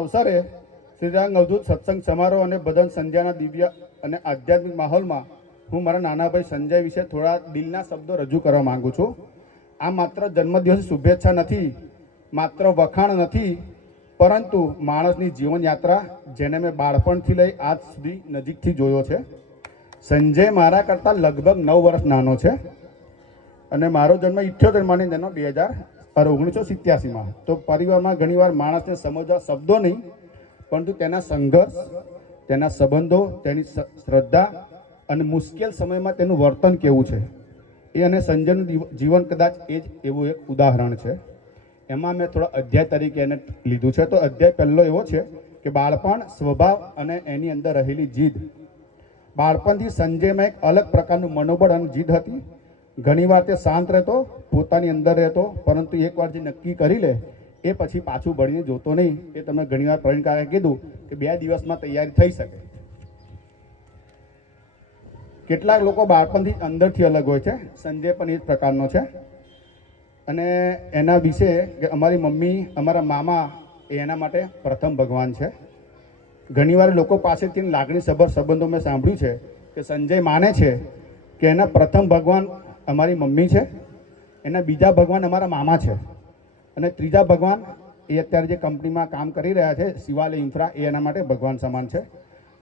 અવસરે શ્રીરામ અવધૂત સત્સંગ સમારોહ અને ભજન સંધ્યાના દિવ્ય અને આધ્યાત્મિક માહોલમાં હું મારા નાના ભાઈ સંજય વિશે થોડા દિલના શબ્દો રજૂ કરવા માંગુ છું. આ માત્ર જન્મદિવસ શુભેચ્છા નથી, માત્ર વખાણ નથી, પરંતુ માણસની જીવનયાત્રા જેને મેં બાળપણથી લઈ આજ સુધી નજીકથી જોયો છે. સંજય મારા કરતાં લગભગ 9 વર્ષ નાનો છે અને મારો જન્મ 78 માની તેનો 1987માં. તો પરિવારમાં ઘણીવાર માણસને સમજવા શબ્દો નહીં, પરંતુ તેના સંઘર્ષ, તેના સંબંધો, તેની શ્રદ્ધા અને મુશ્કેલ સમયમાં તેનું વર્તન કેવું છે એ અને સંજયનું જીવન કદાચ એ જ એવું એક ઉદાહરણ છે. એમાં મેં થોડા અધ્યાય તરીકે એને લીધું છે. તો અધ્યાય પહેલો એવો છે કે બાળપણ, સ્વભાવ અને એની અંદર રહેલી જીદ. બાળપણથી સંજયમાં એક અલગ પ્રકારનું મનોબળ અને જીદ હતી. ઘણીવાર તે શાંત રહેતો, પોતાની અંદર રહેતો, પરંતુ એકવાર જે નક્કી કરી લે એ પછી પાછું ભણીને જોતો નહીં. એ તમે ઘણીવાર પ્રવીણ કાકાએ કીધું કે 2 દિવસમાં તૈયારી થઈ શકે. કેટલાક લોકો બાળપણથી અંદરથી અલગ હોય છે. સંજય પણ એ જ પ્રકારનો છે. અને એના વિશે કે અમારી મમ્મી, અમારા મામા એ એના માટે પ્રથમ ભગવાન છે. ઘણીવાર લોકો પાસેથી લાગણીસભર સંબંધો મેં સાંભળ્યું છે કે સંજય માને છે કે એના પ્રથમ ભગવાન અમારી મમ્મી છે, એના બીજા ભગવાન અમારા મામા છે અને ત્રીજા ભગવાન એ અત્યારે જે કંપનીમાં કામ કરી રહ્યા છે શિવાલય ઇન્ફ્રા, એ એના માટે ભગવાન સમાન છે.